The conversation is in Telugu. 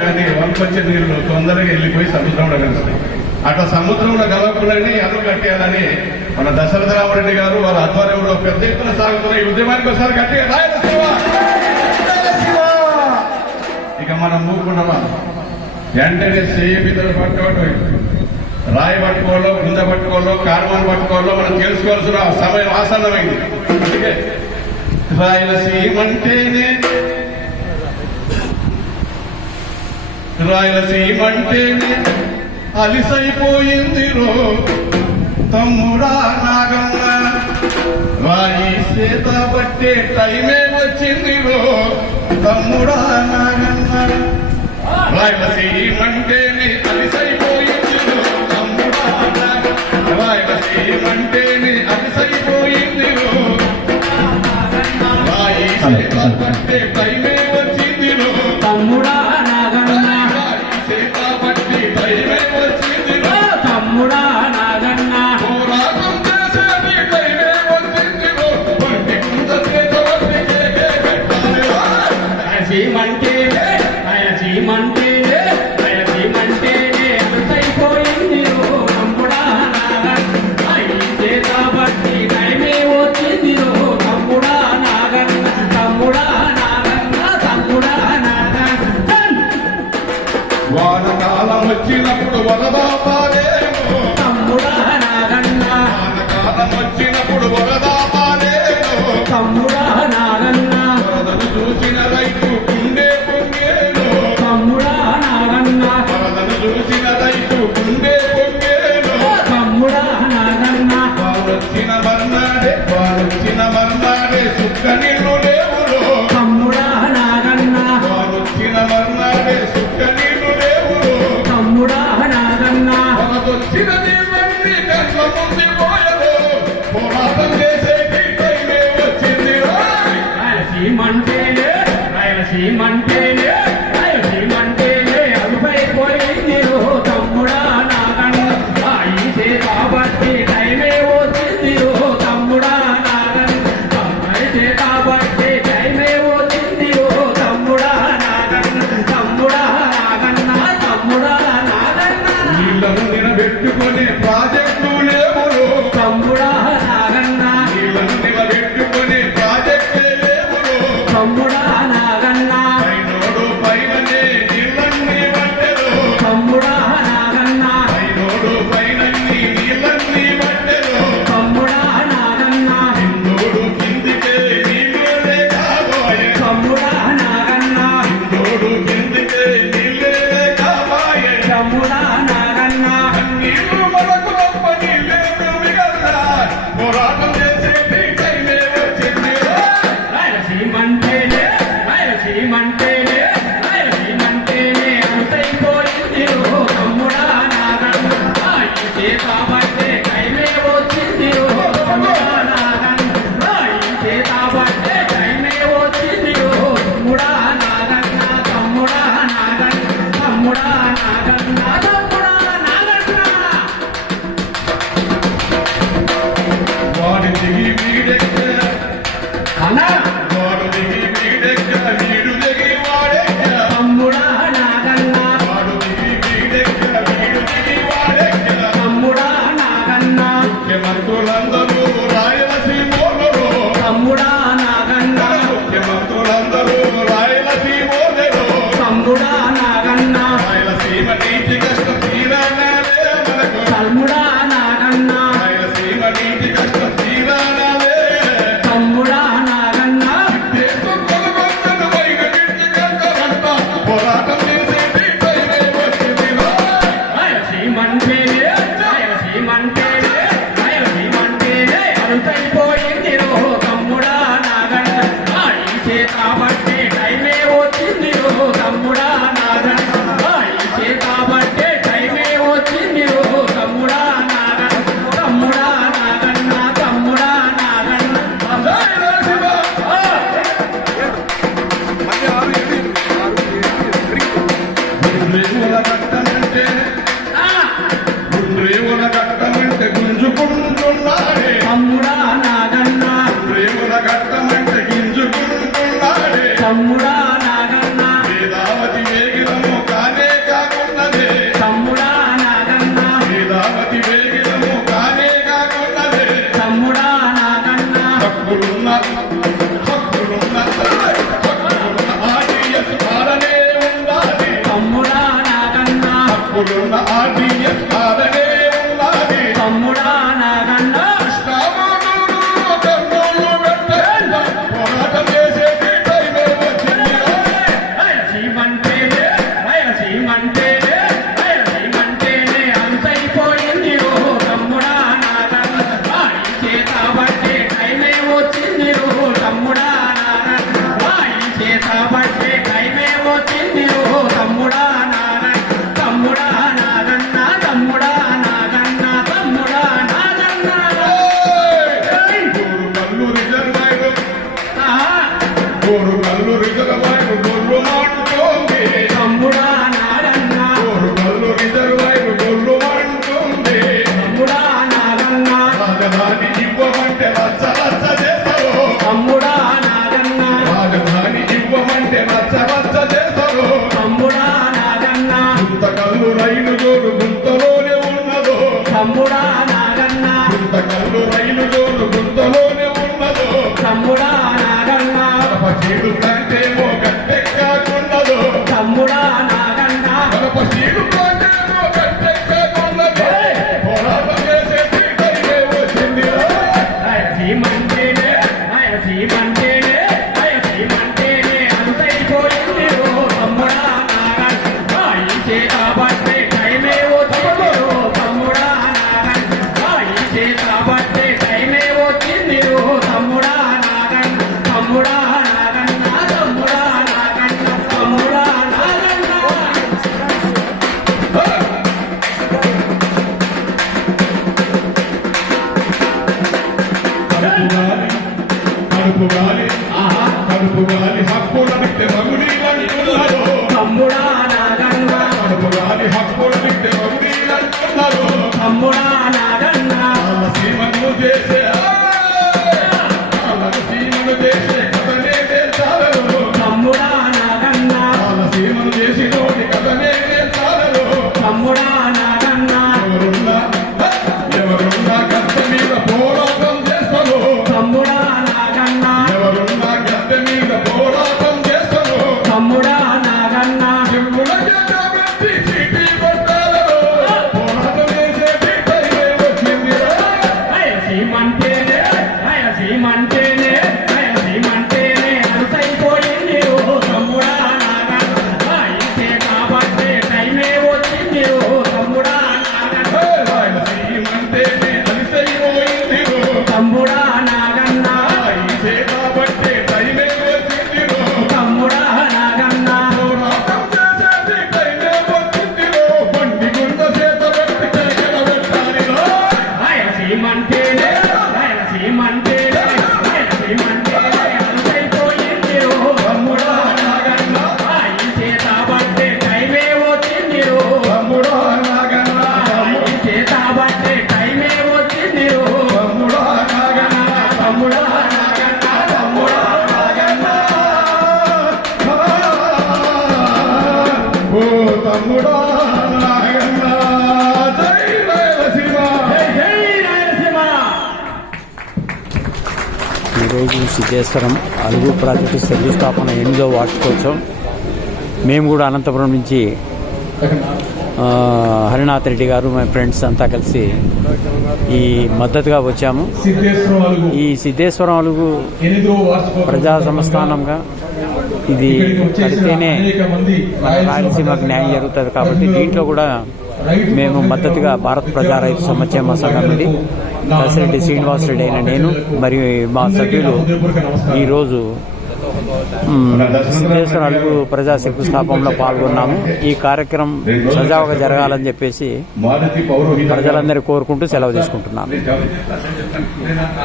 కానీ వంకొచ్చే నీళ్లు తొందరగా వెళ్ళిపోయి సముద్రంలో కలుస్తాయి. అట్లా సముద్రంలో కలవకుండానే అదుపు కట్టేయాలని మన దశరథరామరెడ్డి గారు వాళ్ళ ఆధ్వర్యంలో పెద్ద ఎత్తున సాగుతున్న ఈ ఉద్యమానికి ఒకసారి గట్టిగా రాయలసీమ. ఇక మనం మూకున్నామా వెంటనే చేయిద్దరు పట్టుకోవటం, రాయి పట్టుకోవాలో, గుంజ పట్టుకోవాలో, కార్మాన్ పట్టుకోవాలో మనం తెలుసుకోవాల్సిన సమయం ఆసన్నమైంది. అందుకే రాయలసీమంటేనే అలిసైపోయింది రో తమ్ముడా నాగన్న, రాయి చేత పట్టే టైమే వచ్చింది రో తమ్ముడా నాగన్న, రాయలసీమంటేనే అలిసైపోయింది రో తమ్ముడా నాగన్న, రాయలసీమంటేనే అలిసైపోయింది రో రాయి చేత పట్టే టైమే వచ్చింది రో తమ్ముడా నాగన్న, చేత పట్టి టైమే వచ్చింది రో తమ్ముడా నాగన్న, పోరాటం చేసేది టైమే వచ్చింది రో వంటి కుంద చేత పట్టి కేకే పెట్టాలి. రాయలసీమంటేనే అలసైపోయింది రో తమ్ముడా నాగన్న, చేత పట్టి టైమే వచ్చింది రో తమ్ముడా నాగన్న, తమ్ముడా నాగన్న, తమ్ముడా నాగన్న. వానకాలం వచ్చినప్పుడు వరదాపాలేమో తమ్ముడా నాగన్న, వానకాలం వచ్చినప్పుడు వరదాపాలేమో తమ్ముడా నాగన్న, వరదను చూసిన రైతు గుండె పొంగేలో తమ్ముడా నాగన్న, వరదను చూసిన రైతు గుండె పొంగేలో తమ్ముడా నాగన్న, వానొచ్చిన మర్నాడే సుక్క నీళ్లు లేవులో తమ్ముడా నాగన్న, వానొచ్చిన మర్నాడే సుక్క నీళ్లు లేవులో తమ్ముడా నాగన్న, వరదొచ్చిన నీళ్ళన్నీ కళ్ళ ముందు పోయలో పోరాటం చేసేది టైమే వచ్చింది. రాయలసీమంటేనే అలుపైపోయింది రో తమ్ముడా నాగన్న, అయితే కాబట్టి టైమే వచ్చింది రో తమ్ముడా నాగన్న, అయితే కాబట్టి టైమే వచ్చింది రో తమ్ముడా నాగన్న, తమ్ముడా నాగన్న, తమ్ముడా నాగన్న. నీళ్లను నిలబెట్టుకునే ప్రాజెక్టు లేవులో తమ్ముడా నాగన్న, నీళ్లను నిలబెట్టుకునే ప్రాజెక్టే లేవులో తమ్ముడా నాగన్న, పైనోడు పైననే నీళ్ళన్నీ పట్టెలో తమ్ముడా నాగన్న, పైనోడు పైనన్ని నీళ్ళన్నీ పట్టెలో తమ్ముడా నాగన్న, కిందోడు కిందికే నీళ్ళే కాబోయే తమ్ముడా నాగన్న, కిందోడు కిందికే నీళ్ళే కాబోయే తమ్ముడా నాగన్న, నీళ్ళు మనకు గొప్ప నీళ్ళే మిగల్లా పోరాటం చేసేది టైమే వచ్చింది. రాయలసీమంటేనే అలసైపోయింది రో తమ్ముడా నాగన్న, చేత పట్టే టైమే వచ్చింది రో తమ్ముడా నాగన్న, చేత పట్టే టైమే వచ్చింది రో తమ్ముడా నాగన్న, తమ్ముడా నాగన్న, తమ్ముడా నాగన్న, తమ్ముడా నాగన్న. వాడి దిగి వీడెక్క అన్నా, వాడు దిగి వీడెక్క వీడు దిగి వాడెక్క తమ్ముడా నాగన్న, వాడు దిగి వీడెక్క వీడు దిగి వాడెక్క తమ్ముడా నాగన్న, ముఖ్యమంత్రులందరూ రాయలసీమోలరు తమ్ముడా నాగన్న, ముఖ్యమంత్రులందరూ రాయలసీమోలరు తమ్ముడా నాగన్న, రాయలసీమ నీటి కష్టం తీరానాలే మనకు తమ్ముడా నాగన్న, రాయలసీమ నీటి కష్టం తీరానాలే తమ్ముడా నాగన్న, పోరాటం చేసేది టైమే వచ్చింది. రాయలసీమంటేనే అలసైపోయింది రో తమ్ముడా నాగన్న, చేత పట్టే టైమే వచ్చింది రో తమ్ముడా నాగన్న, చేత పట్టే టైమే వచ్చింది రో తమ్ముడా నాగన్న, తమ్ముడా నాగన్న, తమ్ముడా నాగన్న. గుండ్రేవుల కట్టమంటే గుంజుకుంటున్నాడే తమ్ముడా నాగన్న, గుండ్రేవుల కట్టమంటే గింజుకుంటున్నాడే తమ్ముడా నాగన్న, వేదావతి వేగిరము తమ్ముడా నాగన్న జై రాయలసీమ. ఈరోజు సిద్ధేశ్వరం అలుగు ప్రాజెక్టు శంకుస్థాపన 8వ వార్షికోత్సవం. మేము కూడా అనంతపురం నుంచి హరినాథ్ రెడ్డి గారు మా ఫ్రెండ్స్ అంతా కలిసి ఈ మద్దతుగా వచ్చాము. ఈ సిద్ధేశ్వరం అలుగు ప్రజా సంస్థానంగా ఇది కడితేనే మన రాయలసీమకు న్యాయం జరుగుతుంది కాబట్టి దీంట్లో కూడా మేము మద్దతుగా భారత ప్రజా రైతు సంక్షేమ సంఘం నుండి కసిరెడ్డి శ్రీనివాసరెడ్డి అయిన నేను మరియు మా సభ్యులు ఈరోజు సిద్ధేశ్వర అలుగు ప్రజా శంకుస్థాపనలో పాల్గొన్నాము. ఈ కార్యక్రమం సజావుగా జరగాలని చెప్పేసి ప్రజలందరూ కోరుకుంటూ సెలవు తీసుకుంటున్నాను.